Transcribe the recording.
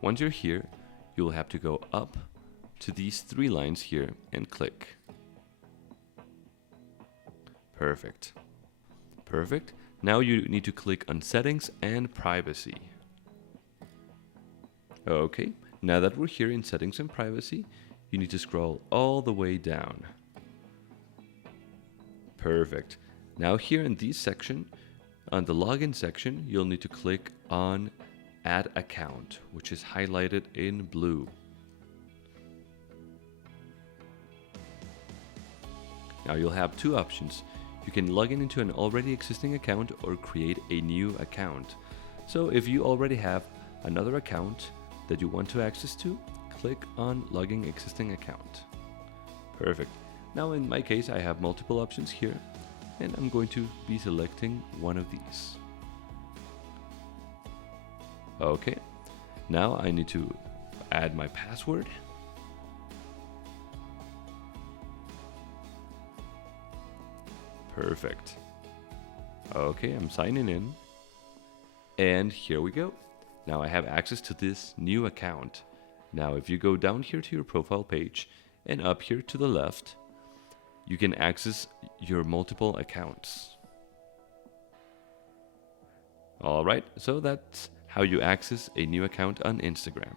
Once you're here, you'll have to go up to these 3 lines here and click. Perfect. Perfect. Now you need to click on Settings and Privacy. Okay, now that we're here in Settings and Privacy, you need to scroll all the way down. Perfect. Now here in this section, on the Login section, you'll need to click on Add Account, which is highlighted in blue. Now you'll have 2 options. You can log in into an already existing account or create a new account. So if you already have another account that you want to access to, click on Logging Existing Account. Perfect. Now in my case, I have multiple options here, and I'm going to be selecting one of these. Okay, now I need to add my password. Perfect. Okay, I'm signing in. And here we go. Now I have access to this new account. Now if you go down here to your profile page and up here to the left, you can access your multiple accounts. Alright, so that's how you access a new account on Instagram.